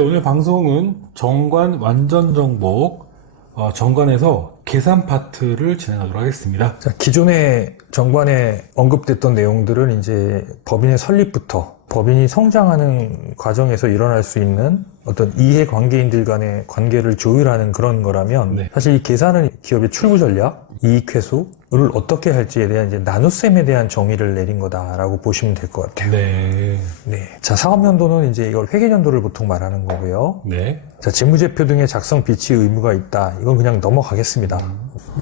오늘 방송은 정관 완전 정복, 정관에서 계산 파트를 진행하도록 하겠습니다. 자, 기존의 정관에 언급됐던 내용들은 이제 법인의 설립부터 법인이 성장하는 과정에서 일어날 수 있는 어떤 이해관계인들 간의 관계를 조율하는 그런 거라면 네. 사실 이 계산은 기업의 출구 전략, 이익 회수를 어떻게 할지에 대한 이제 나눗셈에 대한 정의를 내린 거다라고 보시면 될 것 같아요. 네. 네. 자, 사업연도는 이제 이걸 회계연도를 보통 말하는 거고요. 네. 자, 재무제표 등의 작성 비치 의무가 있다. 이건 그냥 넘어가겠습니다.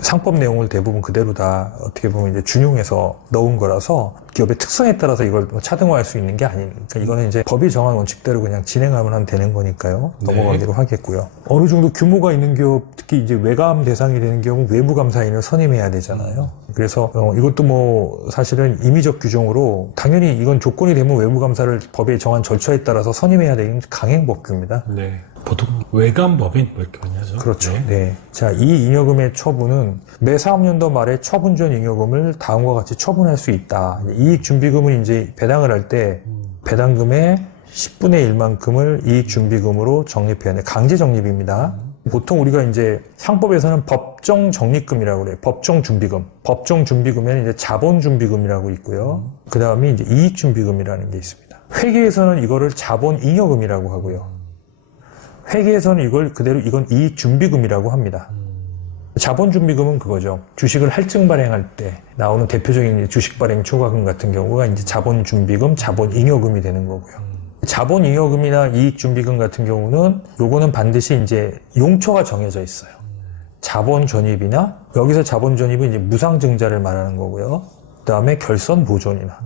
상법 내용을 대부분 그대로 다 어떻게 보면 이제 준용해서 넣은 거라서 기업의 특성에 따라서 이걸 차등화할 수 있는 게 아니니까 이거는 이제 법이 정한 원칙대로 그냥 진행하면 되는 거니까요. 넘어가기로 하겠고요. 어느 정도 규모가 있는 기업, 특히 이제 외감 대상이 되는 경우 외부 감사인을 선임해야 되잖아요. 그래서 이것도 뭐 사실은 임의적 규정으로 당연히 이건 조건이 되면 외부 감사를 법에 정한 절차에 따라서 선임해야 되는 강행법규입니다. 네. 보통 외감법인 뭐 이렇게 많이 하죠. 그렇죠. 네. 자, 이 잉여금의 처분은 매 사업연도 말에 처분 전 잉여금을 다음과 같이 처분할 수 있다. 이익준비금은 이제 배당을 할 때 배당금의 10분의 1만큼을 이익준비금으로 적립해야 돼. 강제 적립입니다. 보통 우리가 이제 상법에서는 법정 적립금이라고 그래요. 법정 준비금. 법정 준비금에는 이제 자본 준비금이라고 있고요. 그 다음에 이제 이익 준비금이라는 게 있습니다. 회계에서는 이거를 자본 잉여금이라고 하고요. 회계에서는 이걸 그대로 이건 이익 준비금이라고 합니다. 자본 준비금은 그거죠. 주식을 할증 발행할 때 나오는 대표적인 주식 발행 초과금 같은 경우가 이제 자본 준비금, 자본 잉여금이 되는 거고요. 자본 잉여금이나 이익 준비금 같은 경우는 요거는 반드시 이제 용처가 정해져 있어요. 자본 전입이나 여기서 자본 전입은 이제 무상증자를 말하는 거고요. 그다음에 결선 보존이나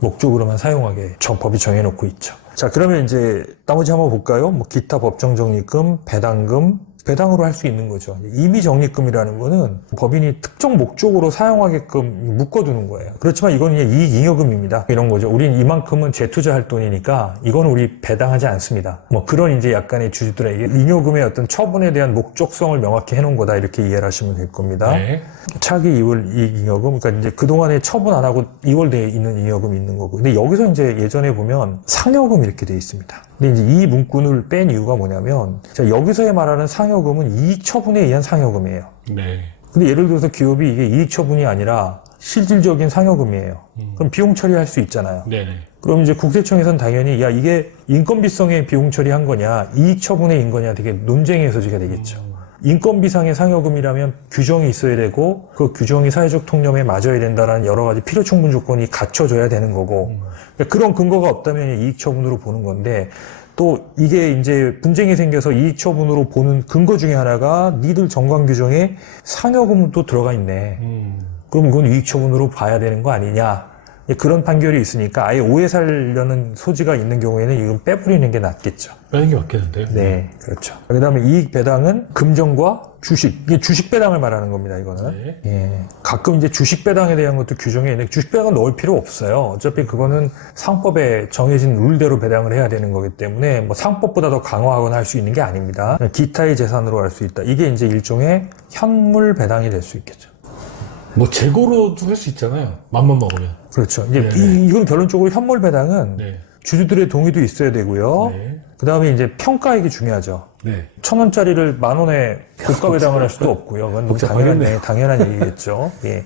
목적으로만 사용하게 법이 정해놓고 있죠. 자, 그러면 이제 나머지 한번 볼까요? 뭐 기타 법정 적립금, 배당금, 배당으로 할 수 있는 거죠. 임의 적립금이라는 거는 법인이 특정 목적으로 사용하게끔 묶어두는 거예요. 그렇지만 이건 이제 이익 잉여금입니다. 이런 거죠. 우린 이만큼은 재투자할 돈이니까 이건 우리 배당하지 않습니다. 뭐 그런 이제 약간의 주주들에게 잉여금의 어떤 처분에 대한 목적성을 명확히 해놓은 거다 이렇게 이해를 하시면 될 겁니다. 네. 차기 이월 이익 잉여금, 그러니까 이제 그동안에 처분 안 하고 이월되어 있는 잉여금이 있는 거고. 근데 여기서 이제 예전에 보면 상여금 이렇게 되어 있습니다. 근데 이제 이 문구를 뺀 이유가 뭐냐면, 자, 여기서의 말하는 상여금은 이익 처분에 의한 상여금이에요. 네. 근데 예를 들어서 기업이 이게 이익 처분이 아니라 실질적인 상여금이에요. 그럼 비용 처리할 수 있잖아요. 네네. 그럼 이제 국세청에서는 당연히 야 이게 인건비성의 비용 처리한 거냐 이익 처분의 인 거냐 되게 논쟁의 소지가 되겠죠. 인건비상의 상여금이라면 규정이 있어야 되고 그 규정이 사회적 통념에 맞아야 된다라는 여러 가지 필요 충분 조건이 갖춰져야 되는 거고 그러니까 그런 근거가 없다면 이익 처분으로 보는 건데 또 이게 이제 분쟁이 생겨서 이익 처분으로 보는 근거 중에 하나가 니들 정관 규정에 상여금도 들어가 있네. 그럼 이건 이익 처분으로 봐야 되는 거 아니냐. 그런 판결이 있으니까 아예 오해 살려는 소지가 있는 경우에는 이건 빼버리는 게 낫겠죠. 빼는 게 맞겠는데요? 네, 그렇죠. 그 다음에 이익 배당은 금전과 주식, 이게 주식 배당을 말하는 겁니다, 이거는. 네. 예. 가끔 이제 주식 배당에 대한 것도 규정이 있는데 주식 배당은 넣을 필요 없어요. 어차피 그거는 상법에 정해진 룰대로 배당을 해야 되는 거기 때문에 뭐 상법보다 더 강화하거나 할 수 있는 게 아닙니다. 기타의 재산으로 할 수 있다. 이게 이제 일종의 현물 배당이 될 수 있겠죠. 뭐 재고로도 할 수 있잖아요. 맘만 먹으면. 그렇죠. 이제 네네. 이건 결론적으로 현물 배당은 네. 주주들의 동의도 있어야 되고요. 네. 그 다음에 이제 평가액이 중요하죠. 네. 1,000원짜리를 10,000원에 고가 배당을 할 수도 없고요. 그건 복잡하겠네요. 당연한 얘기겠죠. 예.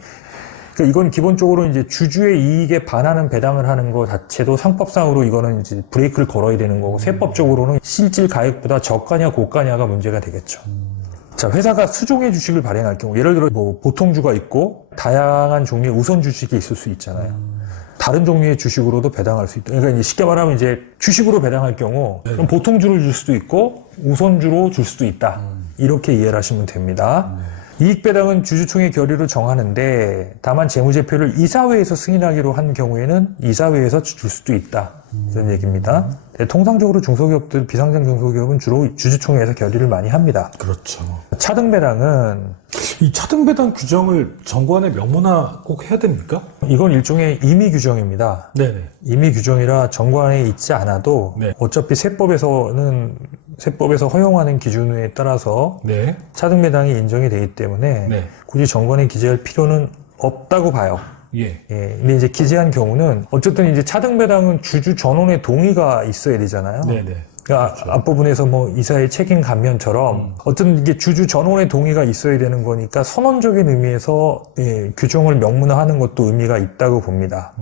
그러니까 이건 기본적으로 이제 주주의 이익에 반하는 배당을 하는 것 자체도 상법상으로 이거는 이제 브레이크를 걸어야 되는 거고 세법적으로는 실질 가액보다 저가냐 고가냐가 문제가 되겠죠. 자, 회사가 수종의 주식을 발행할 경우, 예를 들어 뭐 보통주가 있고 다양한 종류의 우선 주식이 있을 수 있잖아요. 다른 종류의 주식으로도 배당할 수 있다. 그러니까 이제 쉽게 말하면 이제 주식으로 배당할 경우 그럼 보통주를 줄 수도 있고 우선주로 줄 수도 있다. 이렇게 이해를 하시면 됩니다. 이익 배당은 주주총회 결의로 정하는데 다만 재무제표를 이사회에서 승인하기로 한 경우에는 이사회에서 줄 수도 있다. 이런 얘기입니다. 통상적으로 중소기업들, 비상장 중소기업은 주로 주주총회에서 결의를 많이 합니다. 그렇죠. 차등 배당은 이 차등 배당 규정을 정관에 명문화 꼭 해야 됩니까? 이건 일종의 임의 규정입니다. 네네. 임의 규정이라 정관에 있지 않아도 네. 어차피 세법에서 허용하는 기준에 따라서 네. 차등 배당이 인정이 되기 때문에 네. 굳이 정관에 기재할 필요는 없다고 봐요. 예. 예. 근데 이제 기재한 경우는 어쨌든 이제 차등 배당은 주주 전원의 동의가 있어야 되잖아요. 네네. 그러니까 앞부분에서 뭐 이사의 책임 감면처럼 어떤 이게 주주 전원의 동의가 있어야 되는 거니까 선언적인 의미에서 규정을 명문화하는 것도 의미가 있다고 봅니다.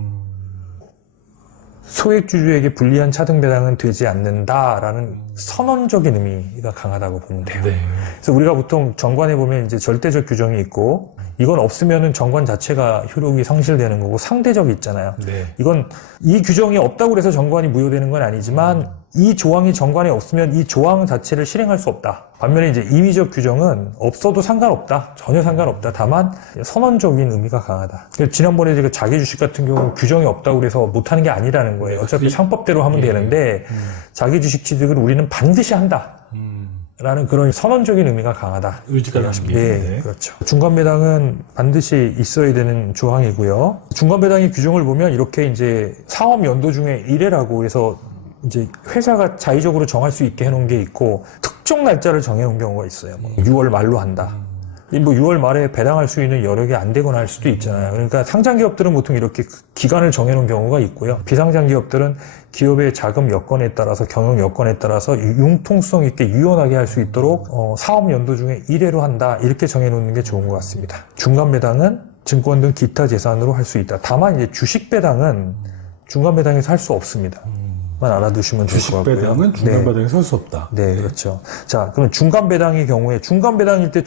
소액주주에게 불리한 차등 배당은 되지 않는다라는 선언적인 의미가 강하다고 보면 돼요. 네. 그래서 우리가 보통 정관에 보면 이제 절대적 규정이 있고 이건 없으면은 정관 자체가 효력이 상실되는 거고 상대적이 있잖아요. 네. 이건 이 규정이 없다고 해서 정관이 무효되는 건 아니지만 이 조항이 정관에 없으면 이 조항 자체를 실행할 수 없다. 반면에 이제 임의적 규정은 없어도 상관없다. 전혀 상관없다. 다만 선언적인 의미가 강하다. 지난번에 그 자기주식 같은 경우는 규정이 없다고 해서 못하는 게 아니라는 거예요. 어차피 상법대로 하면 되는데 자기주식 취득을 우리는 반드시 한다. 라는 그런 선언적인 의미가 강하다. 의지가 나십니다. 네, 그렇죠. 중간배당은 반드시 있어야 되는 조항이고요. 중간배당의 규정을 보면 이렇게 이제 사업 연도 중에 1회라고 해서 이제 회사가 자의적으로 정할 수 있게 해놓은 게 있고 특정 날짜를 정해놓은 경우가 있어요. 뭐 6월 말로 한다. 뭐 6월 말에 배당할 수 있는 여력이 안 되거나 할 수도 있잖아요. 그러니까 상장기업들은 보통 이렇게 기간을 정해놓은 경우가 있고요. 비상장기업들은 기업의 자금 여건에 따라서 경영 여건에 따라서 융통성 있게 유연하게 할 수 있도록 사업 연도 중에 1회로 한다 이렇게 정해놓는 게 좋은 것 같습니다. 중간배당은 증권 등 기타 재산으로 할 수 있다. 다만 이제 주식배당은 중간배당에서 할 수 없습니다. 만 알아두시면 될 것 같고요. 주식배당은 중간배당에서 할 수 없다. 네, 그렇죠. 자, 그럼 중간배당의 경우에 중간배당일 때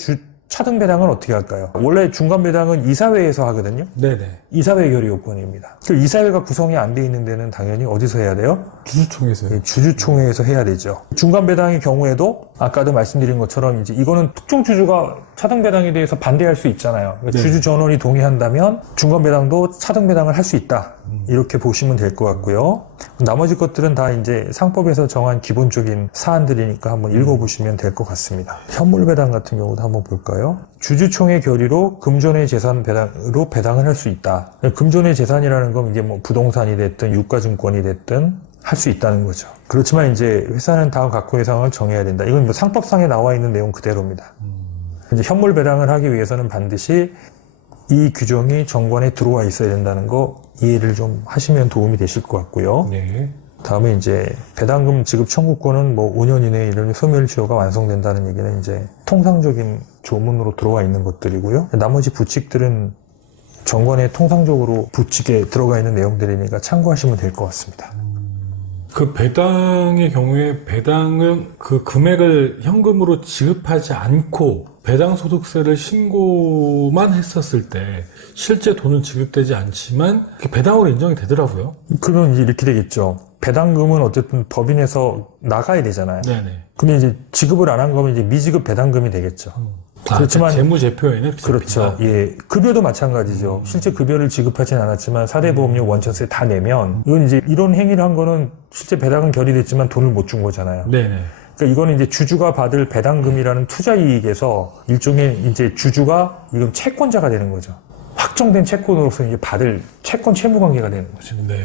차등배당은 어떻게 할까요? 원래 중간배당은 이사회에서 하거든요. 네네. 이사회 결의 요건입니다. 그 이사회가 구성이 안 돼 있는 데는 당연히 어디서 해야 돼요? 주주총회에서요. 네, 주주총회에서 해야 되죠. 중간배당의 경우에도 아까도 말씀드린 것처럼 이제 이거는 특정 주주가 차등배당에 대해서 반대할 수 있잖아요. 그러니까 네. 주주 전원이 동의한다면 중간배당도 차등배당을 할 수 있다. 이렇게 보시면 될 것 같고요. 나머지 것들은 다 이제 상법에서 정한 기본적인 사안들이니까 한번 읽어보시면 될 것 같습니다. 현물배당 같은 경우도 한번 볼까요? 주주총회 결의로 금전의 재산 배당으로 배당을 할 수 있다. 금전의 재산이라는 건 이게 뭐 부동산이 됐든 유가증권이 됐든 할 수 있다는 거죠. 그렇지만 이제 회사는 다음 각호의 상황을 정해야 된다. 이건 뭐 상법상에 나와 있는 내용 그대로입니다. 이제 현물 배당을 하기 위해서는 반드시 이 규정이 정관에 들어와 있어야 된다는 거 이해를 좀 하시면 도움이 되실 것 같고요. 네. 다음에 이제 배당금 지급 청구권은 뭐 5년 이내에 이르면 소멸시효가 완성된다는 얘기는 이제 통상적인 조문으로 들어와 있는 것들이고요. 나머지 부칙들은 정관에 통상적으로 부칙에 들어가 있는 내용들이니까 참고하시면 될 것 같습니다. 그 배당의 경우에 배당은 그 금액을 현금으로 지급하지 않고 배당 소득세를 신고만 했었을 때 실제 돈은 지급되지 않지만 배당으로 인정이 되더라고요. 그러면 이제 이렇게 되겠죠. 배당금은 어쨌든 법인에서 나가야 되잖아요. 네네. 근데 이제 지급을 안 한 거면 이제 미지급 배당금이 되겠죠. 그렇지만 재무제표에는 그렇죠. 예, 급여도 마찬가지죠. 실제 급여를 지급하진 않았지만 사대보험료 원천세 다 내면 이건 이제 이런 행위를 한 거는 실제 배당은 결의됐지만 돈을 못 준 거잖아요. 네네. 그러니까 이거는 이제 주주가 받을 배당금이라는 투자 이익에서 일종의 이제 주주가 이건 채권자가 되는 거죠. 확정된 채권으로서 이제 받을 채권 채무 관계가 되는 거죠. 네.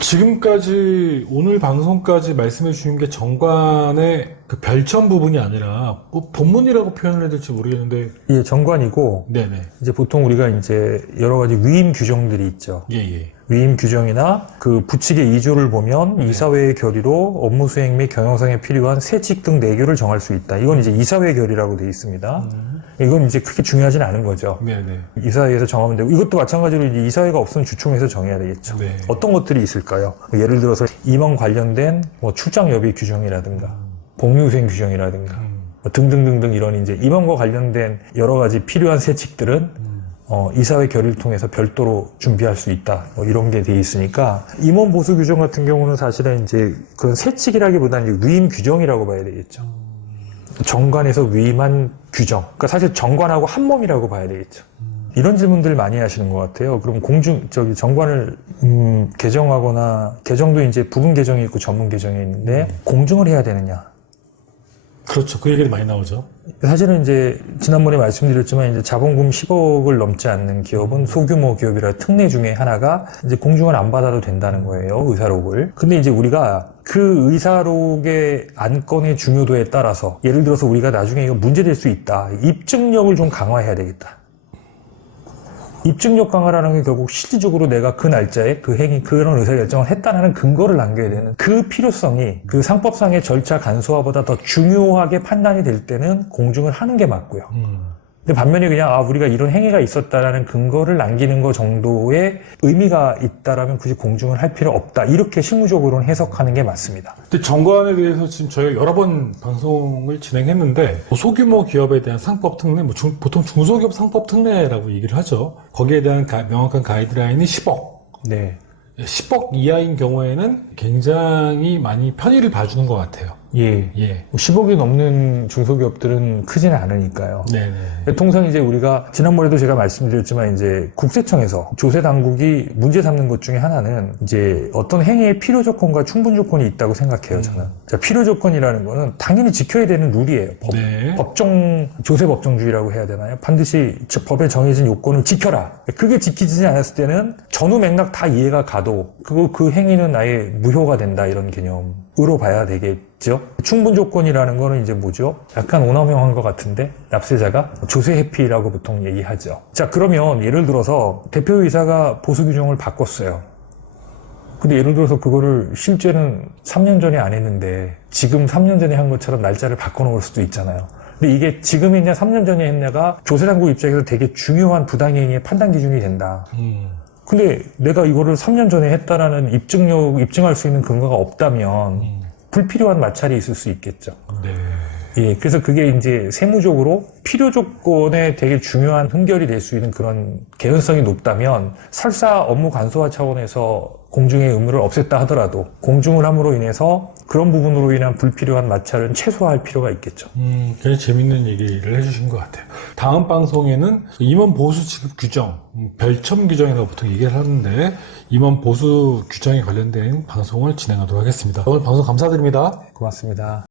지금까지 오늘 방송까지 말씀해 주신 게 정관의 그 별첨 부분이 아니라 뭐 본문이라고 표현을 해야 될지 모르겠는데 예, 정관이고 네네. 이제 보통 우리가 이제 여러 가지 위임 규정들이 있죠. 예예. 위임 규정이나 그 부칙의 2조를 보면 이사회의 결의로 업무 수행 및 경영상에 필요한 세칙 등 내규를 정할 수 있다. 이건 이제 이사회 결의라고 되어 있습니다. 이건 이제 크게 중요하진 않은 거죠. 네네. 이사회에서 정하면 되고 이것도 마찬가지로 이제 이사회가 없으면 주총에서 정해야 되겠죠. 네. 어떤 것들이 있을까요? 예를 들어서 임원 관련된 뭐 출장 여비 규정이라든가 복리후생 규정이라든가 뭐 등등등등 이런 이제 임원과 관련된 여러 가지 필요한 세칙들은 이사회 결의를 통해서 별도로 준비할 수 있다. 뭐 이런 게 돼 있으니까 임원 보수 규정 같은 경우는 사실은 이제 그런 세칙이라기보다는 이제 위임 규정이라고 봐야 되겠죠. 정관에서 위임한 규정. 그러니까 사실 정관하고 한 몸이라고 봐야 되겠죠. 이런 질문들 많이 하시는 것 같아요. 그럼 정관을 개정하거나 개정도 이제 부분 개정이 있고 전문 개정이 있는데 공증을 해야 되느냐? 그렇죠. 그 얘기도 많이 나오죠. 사실은 이제 지난번에 말씀드렸지만 이제 자본금 10억을 넘지 않는 기업은 소규모 기업이라 특례 중에 하나가 이제 공증을 안 받아도 된다는 거예요. 의사록을. 근데 이제 우리가 그 의사록의 안건의 중요도에 따라서 예를 들어서 우리가 나중에 이거 문제될 수 있다. 입증력을 좀 강화해야 되겠다. 입증력 강화라는 게 결국 실질적으로 내가 그 날짜에 그 행위, 그런 의사결정을 했다는 근거를 남겨야 되는 그 필요성이 그 상법상의 절차 간소화보다 더 중요하게 판단이 될 때는 공증을 하는 게 맞고요. 근데 반면에 그냥 우리가 이런 행위가 있었다라는 근거를 남기는 것 정도의 의미가 있다라면 굳이 공증을 할 필요 없다. 이렇게 실무적으로는 해석하는 게 맞습니다. 근데 정관에 대해서 지금 저희가 여러 번 방송을 진행했는데 소규모 기업에 대한 상법 특례, 보통 중소기업 상법 특례라고 얘기를 하죠. 거기에 대한 명확한 가이드라인이 10억. 네. 10억 이하인 경우에는 굉장히 많이 편의를 봐주는 것 같아요. 예. 10억이 넘는 중소기업들은 크지는 않으니까요. 네네. 통상 이제 우리가 지난번에도 제가 말씀드렸지만 이제 국세청에서 조세 당국이 문제 삼는 것 중에 하나는 이제 어떤 행위의 필요 조건과 충분 조건이 있다고 생각해요, 저는. 자, 필요 조건이라는 거는 당연히 지켜야 되는 룰이에요. 네. 조세 법정주의라고 해야 되나요? 반드시 법에 정해진 요건을 지켜라. 그게 지키지 않았을 때는 전후 맥락 다 이해가 가도 그 행위는 아예 무효가 된다 이런 개념으로 봐야 되겠죠. 충분 조건이라는 거는 이제 뭐죠? 약간 오남용한 것 같은데 납세자가 조세 회피라고 보통 얘기하죠. 자, 그러면 예를 들어서 대표이사가 보수 규정을 바꿨어요. 근데 예를 들어서 그거를 실제는 3년 전에 안 했는데 지금 3년 전에 한 것처럼 날짜를 바꿔놓을 수도 있잖아요. 근데 이게 지금 했냐 3년 전에 했냐가 조세당국 입장에서 되게 중요한 부당행위의 판단 기준이 된다. 근데 내가 이거를 3년 전에 했다라는 입증할 수 있는 근거가 없다면 불필요한 마찰이 있을 수 있겠죠. 네. 예, 그래서 그게 이제 세무적으로 필요 조건에 되게 중요한 흠결이 될 수 있는 그런 개연성이 높다면 설사 업무 간소화 차원에서 공증의 의무를 없앴다 하더라도 공증을 함으로 인해서 그런 부분으로 인한 불필요한 마찰은 최소화할 필요가 있겠죠. 굉장히 재밌는 얘기를 해주신 것 같아요. 다음 방송에는 임원 보수 지급 규정, 별첨 규정이라고 보통 얘기를 하는데 임원 보수 규정에 관련된 방송을 진행하도록 하겠습니다. 오늘 방송 감사드립니다. 고맙습니다.